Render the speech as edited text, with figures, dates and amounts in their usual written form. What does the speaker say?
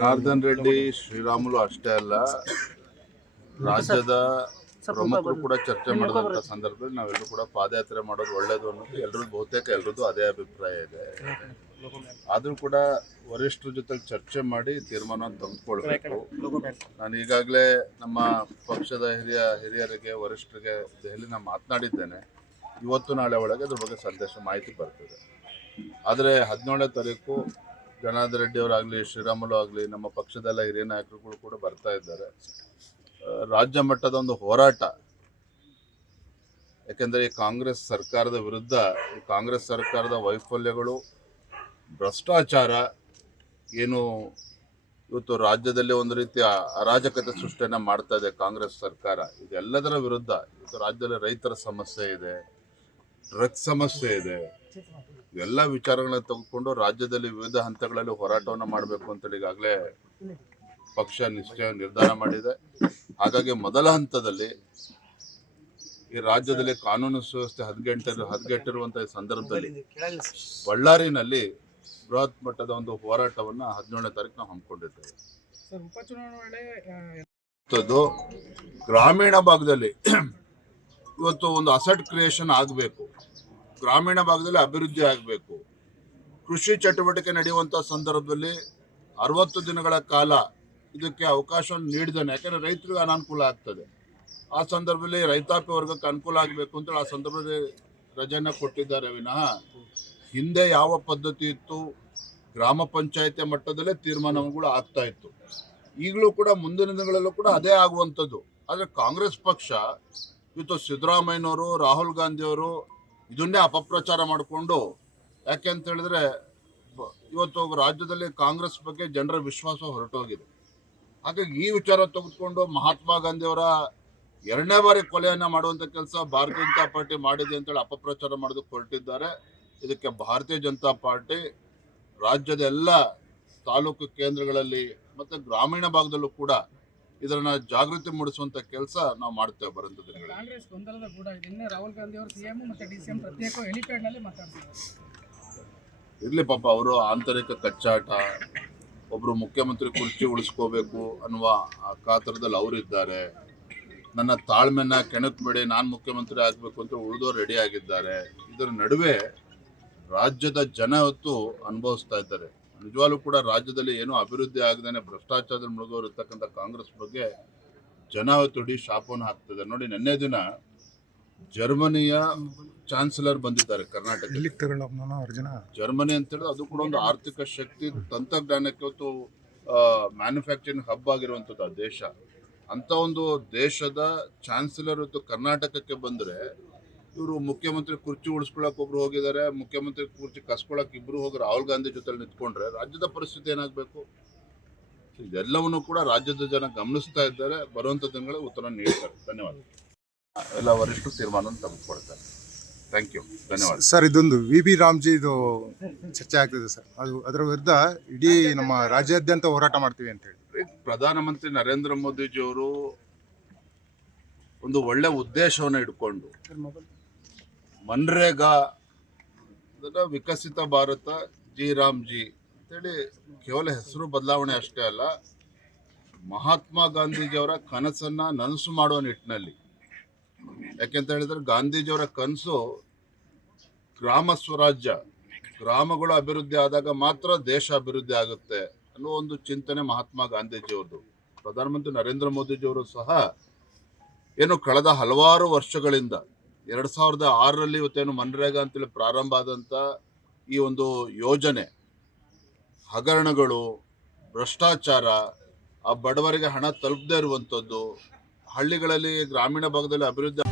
ಜನಾರ್ದನ್ ರೆಡ್ಡಿ ಶ್ರೀರಾಮುಲು ಅಷ್ಟೇ ಅಲ್ಲ, ರಾಜ್ಯದ ಪ್ರಮುಖರು ಕೂಡ ಚರ್ಚೆ ಮಾಡಿದಂಥ ಸಂದರ್ಭದಲ್ಲಿ ನಾವೆಲ್ಲರೂ ಕೂಡ ಪಾದಯಾತ್ರೆ ಮಾಡೋದು ಒಳ್ಳೇದು ಅನ್ನೋದು ಎಲ್ರದ್ದು ಅದೇ ಅಭಿಪ್ರಾಯ ಇದೆ. ಆದರೂ ಕೂಡ ವರಿಷ್ಠರ ಜೊತೆ ಚರ್ಚೆ ಮಾಡಿ ತೀರ್ಮಾನ ತೆಗೆದುಕೊಳ್ಬೇಕು. ನಾನು ಈಗಾಗಲೇ ನಮ್ಮ ಪಕ್ಷದ ಹಿರಿಯರಿಗೆ ವರಿಷ್ಠರಿಗೆ ದೆಹಲಿನ ಮಾತನಾಡಿದ್ದೇನೆ. ಇವತ್ತು ನಾಳೆ ಒಳಗೆ ಅದ್ರ ಬಗ್ಗೆ ಸಂದೇಶ ಮಾಹಿತಿ ಬರ್ತದೆ. ಆದರೆ 17ನೇ ತಾರೀಕು ಜನಾರ್ದನ್ ರೆಡ್ಡಿ ಅವರಾಗಲಿ, ಶ್ರೀರಾಮುಲು ಆಗಲಿ, ನಮ್ಮ ಪಕ್ಷದೆಲ್ಲ ಹಿರಿಯ ನಾಯಕರುಗಳು ಕೂಡ ಬರ್ತಾ ಇದ್ದಾರೆ. ರಾಜ್ಯ ಮಟ್ಟದ ಒಂದು ಹೋರಾಟ, ಯಾಕೆಂದರೆ ಈ ಕಾಂಗ್ರೆಸ್ ಸರ್ಕಾರದ ವಿರುದ್ಧ, ಈ ಕಾಂಗ್ರೆಸ್ ಸರ್ಕಾರದ ವೈಫಲ್ಯಗಳು, ಭ್ರಷ್ಟಾಚಾರ ಏನು ಇವತ್ತು ರಾಜ್ಯದಲ್ಲಿ ಒಂದು ರೀತಿಯ ಅರಾಜಕತೆ ಸೃಷ್ಟಿಯನ್ನು ಮಾಡ್ತಾ ಇದೆ ಕಾಂಗ್ರೆಸ್ ಸರ್ಕಾರ. ಇದೆಲ್ಲದರ ವಿರುದ್ಧ ಇವತ್ತು ರಾಜ್ಯದಲ್ಲಿ ರೈತರ ಸಮಸ್ಯೆ ಇದೆ, ಡ್ರಗ್ಸ್ ಸಮಸ್ಯೆ ಇದೆ. ಇವೆಲ್ಲ ವಿಚಾರಗಳನ್ನ ತೆಗೆದುಕೊಂಡು ರಾಜ್ಯದಲ್ಲಿ ವಿವಿಧ ಹಂತಗಳಲ್ಲಿ ಹೋರಾಟವನ್ನು ಮಾಡಬೇಕು ಅಂತೇಳಿ ಈಗಾಗಲೇ ಪಕ್ಷ ನಿರ್ಧಾರ ಮಾಡಿದೆ. ಹಾಗಾಗಿ ಮೊದಲ ಹಂತದಲ್ಲಿ ಈ ರಾಜ್ಯದಲ್ಲಿ ಕಾನೂನು ಸುವ್ಯವಸ್ಥೆ ಹದಗೆಟ್ಟಿರುವಂತಹ ಸಂದರ್ಭದಲ್ಲಿ ಬಳ್ಳಾರಿನಲ್ಲಿ ಬೃಹತ್ ಮಟ್ಟದ ಒಂದು ಹೋರಾಟವನ್ನು 17ನೇ ತಾರೀಕು ನಾವು ಹಮ್ಮಿಕೊಂಡಿದ್ದೇವೆ. ಗ್ರಾಮೀಣ ಭಾಗದಲ್ಲಿ ಇವತ್ತು ಒಂದು ಅಸೆಟ್ ಕ್ರಿಯೇಷನ್ ಆಗಬೇಕು, ಗ್ರಾಮೀಣ ಭಾಗದಲ್ಲಿ ಅಭಿವೃದ್ಧಿ ಆಗಬೇಕು. ಕೃಷಿ ಚಟುವಟಿಕೆ ನಡೆಯುವಂಥ ಸಂದರ್ಭದಲ್ಲಿ 60 ದಿನಗಳ ಕಾಲ ಇದಕ್ಕೆ ಅವಕಾಶವನ್ನು ನೀಡಿದ್ದಾನೆ. ಯಾಕಂದರೆ ರೈತರಿಗೆ ಅನಾನುಕೂಲ ಆಗ್ತದೆ. ಆ ಸಂದರ್ಭದಲ್ಲಿ ರೈತಾಪಿ ವರ್ಗಕ್ಕೆ ಅನುಕೂಲ ಆಗಬೇಕು ಅಂತೇಳಿ ಆ ಸಂದರ್ಭದಲ್ಲಿ ರಜೆಯನ್ನು ಕೊಟ್ಟಿದ್ದಾರೆ ವಿನಃ ಹಿಂದೆ ಯಾವ ಪದ್ಧತಿ ಇತ್ತು, ಗ್ರಾಮ ಪಂಚಾಯತಿ ಮಟ್ಟದಲ್ಲೇ ತೀರ್ಮಾನಗಳು ಆಗ್ತಾ ಇತ್ತು. ಈಗಲೂ ಕೂಡ ಮುಂದಿನ ದಿನಗಳಲ್ಲೂ ಕೂಡ ಅದೇ ಆಗುವಂಥದ್ದು. ಆದರೆ ಕಾಂಗ್ರೆಸ್ ಪಕ್ಷ ಇವತ್ತು ಸಿದ್ದರಾಮಯ್ಯನವರು, ರಾಹುಲ್ ಗಾಂಧಿಯವರು ಇದನ್ನೇ ಅಪಪ್ರಚಾರ ಮಾಡಿಕೊಂಡು, ಯಾಕೆ ಅಂತ ಹೇಳಿದ್ರೆ ಇವತ್ತು ರಾಜ್ಯದಲ್ಲಿ ಕಾಂಗ್ರೆಸ್ ಬಗ್ಗೆ ಜನರ ವಿಶ್ವಾಸ ಹೊರಟೋಗಿದೆ. ಹಾಗಾಗಿ ಈ ವಿಚಾರ ತೆಗೆದುಕೊಂಡು ಮಹಾತ್ಮ ಗಾಂಧಿಯವರ 2ನೇ ಬಾರಿ ಕೊಲೆಯನ್ನು ಮಾಡುವಂಥ ಕೆಲಸ ಭಾರತೀಯ ಜನತಾ ಪಾರ್ಟಿ ಮಾಡಿದೆ ಅಂತೇಳಿ ಅಪಪ್ರಚಾರ ಮಾಡೋದಕ್ಕೆ ಹೊರಟಿದ್ದಾರೆ. ಇದಕ್ಕೆ ಭಾರತೀಯ ಜನತಾ ಪಾರ್ಟಿ ರಾಜ್ಯದ ಎಲ್ಲ ತಾಲೂಕು ಕೇಂದ್ರಗಳಲ್ಲಿ ಮತ್ತು ಗ್ರಾಮೀಣ ಭಾಗದಲ್ಲೂ ಕೂಡ ಇದನ್ನ ಜಾಗೃತಿ ಮೂಡಿಸುವಂತ ಕೆಲಸ ನಾವು ಮಾಡ್ತೇವೆ ಬರುವಂತ ದಿನಗಳಲ್ಲಿ. ಕಾಂಗ್ರೆಸ್ ಗೊಂದಲದ ಕೂಡ ಇದೆ. ರಾಹುಲ್ ಗಾಂಧಿ ಅವರು ಸಿಎಂ ಮತ್ತು ಡಿಸಿಎಂ ಪ್ರತ್ಯೇಕ ಹೆಲಿಪ್ಯಾಡ್ ನಲ್ಲಿ ಮಾತಾಡ್ತಿದ್ದಾರೆ. ಇರ್ಲಿ ಪಾಪ, ಅವರು ಆಂತರಿಕ ಕಚ್ಚಾಟ, ಒಬ್ರು ಮುಖ್ಯಮಂತ್ರಿ ಕುರ್ಚಿ ಉಳಿಸ್ಕೋಬೇಕು ಅನ್ನುವ ಕಾತರದಲ್ಲಿ ಅವರಿದ್ದಾರೆ. ನನ್ನ ತಾಳ್ಮೆನ ಕೆಣಕ್ಬೇಡಿ, ನಾನು ಮುಖ್ಯಮಂತ್ರಿ ಆಗಬೇಕು ಅಂತ ಉಳಿದವರು ರೆಡಿ ಆಗಿದ್ದಾರೆ. ಇದರ ನಡುವೆ ರಾಜ್ಯದ ಜನ ಹೊತ್ತು ಅನುಭವಿಸ್ತಾ ಇದ್ದಾರೆ. ನಿಜವಾಗ್ಲೂ ಕೂಡ ರಾಜ್ಯದಲ್ಲಿ ಏನೂ ಅಭಿವೃದ್ಧಿ ಆಗದೇನೆ ಭ್ರಷ್ಟಾಚಾರದಲ್ಲಿ ಮುಳುಗೋರು ಇರ್ತಕ್ಕಂಥ ಕಾಂಗ್ರೆಸ್ ಬಗ್ಗೆ ಜನ ಹೊತ್ತು ಇಡೀ ಶಾಪವನ್ನು ಹಾಕ್ತಿದ್ದಾರೆ. ನೋಡಿ, ನಿನ್ನೆ ದಿನ ಜರ್ಮನಿಯ ಚಾನ್ಸಲರ್ ಬಂದಿದ್ದಾರೆ ಕರ್ನಾಟಕ. ಜರ್ಮನಿ ಅಂತ ಹೇಳಿದ್ರೆ ಅದು ಕೂಡ ಒಂದು ಆರ್ಥಿಕ ಶಕ್ತಿ, ತಂತ್ರಜ್ಞಾನಕ್ಕೆ ಹೊತ್ತು ಮ್ಯಾನುಫ್ಯಾಕ್ಚರಿಂಗ್ ಹಬ್ ಆಗಿರುವಂಥದ್ದು ಆ ದೇಶ. ಅಂತ ಒಂದು ದೇಶದ ಚಾನ್ಸಲರ್ ಹೊತ್ತು ಕರ್ನಾಟಕಕ್ಕೆ ಬಂದರೆ ಇವರು ಮುಖ್ಯಮಂತ್ರಿ ಕುರ್ಚಿ ಉಳಿಸ್ಕೊಳಕ್ ಒಬ್ರು ಹೋಗಿದ್ದಾರೆ, ಮುಖ್ಯಮಂತ್ರಿ ಕುರ್ಚಿ ಕಸ್ಕೊಳಕ್ ಇಬ್ರು ಹೋಗಿ ರಾಹುಲ್ ಗಾಂಧಿ ಜೊತೆ ನಿಂತ್ಕೊಂಡ್ರೆ ರಾಜ್ಯದ ಪರಿಸ್ಥಿತಿ ಏನಾಗಬೇಕು? ಇದೆಲ್ಲವನ್ನು ಕೂಡ ರಾಜ್ಯದ ಜನ ಗಮನಿಸ್ತಾ ಇದ್ದಾರೆ. ಬರುವಂತ ದಿನಗಳಲ್ಲಿ ಉತ್ತರ ನೀಡ್ತಾರೆ. ಧನ್ಯವಾದ. ಎಲ್ಲ ವರಿಷ್ಠರು ತೀರ್ಮಾನ ತೆಗೆದುಕೊಳ್ತಾರೆ. ಥ್ಯಾಂಕ್ ಯು, ಧನ್ಯವಾದ. ಸರ್, ಇದೊಂದು ವಿ ರಾಮ್ಜಿ ಇದು ಚರ್ಚೆ ಆಗ್ತಿದೆ ಸರ್. ಅದರ ವಿರುದ್ಧ ಇಡೀ ನಮ್ಮ ರಾಜ್ಯಾದ್ಯಂತ ಹೋರಾಟ ಮಾಡ್ತೀವಿ ಅಂತ ಹೇಳಿ ಪ್ರಧಾನಮಂತ್ರಿ ನರೇಂದ್ರ ಮೋದಿಜಿಯವರು ಒಂದು ಒಳ್ಳೆ ಉದ್ದೇಶವನ್ನು ಇಟ್ಕೊಂಡು ಮನ್ರೇಗಾ, ವಿಕಸಿತ ಭಾರತ ರಾಮ್ಜಿ ಅಂತೇಳಿ ಕೇವಲ ಹೆಸರು ಬದಲಾವಣೆ ಅಷ್ಟೇ ಅಲ್ಲ, ಮಹಾತ್ಮ ಗಾಂಧೀಜಿಯವರ ಕನಸನ್ನ ನನಸು ಮಾಡುವ ನಿಟ್ಟಿನಲ್ಲಿ. ಯಾಕೆಂತ ಹೇಳಿದ್ರೆ ಗಾಂಧೀಜಿಯವರ ಕನಸು ಗ್ರಾಮ ಸ್ವರಾಜ್ಯ, ಗ್ರಾಮಗಳು ಅಭಿವೃದ್ಧಿ ಆದಾಗ ಮಾತ್ರ ದೇಶ ಅಭಿವೃದ್ಧಿ ಆಗುತ್ತೆ ಅನ್ನೋ ಒಂದು ಚಿಂತನೆ ಮಹಾತ್ಮ ಗಾಂಧೀಜಿಯವ್ರದ್ದು. ಪ್ರಧಾನಮಂತ್ರಿ ನರೇಂದ್ರ ಮೋದಿಜಿಯವರು ಸಹ ಏನು ಕಳೆದ ಹಲವಾರು ವರ್ಷಗಳಿಂದ 2006ರಲ್ಲಿ ಇವತ್ತೇನು ಮನ್ರೇಗಾ ಅಂತೇಳಿ ಪ್ರಾರಂಭ ಆದಂಥ ಈ ಒಂದು ಯೋಜನೆ, ಹಗರಣಗಳು, ಭ್ರಷ್ಟಾಚಾರ, ಆ ಬಡವರಿಗೆ ಹಣ ತಲುಪದೇ ಇರುವಂಥದ್ದು, ಹಳ್ಳಿಗಳಲ್ಲಿ ಗ್ರಾಮೀಣ ಭಾಗದಲ್ಲಿ ಅಭಿವೃದ್ಧಿ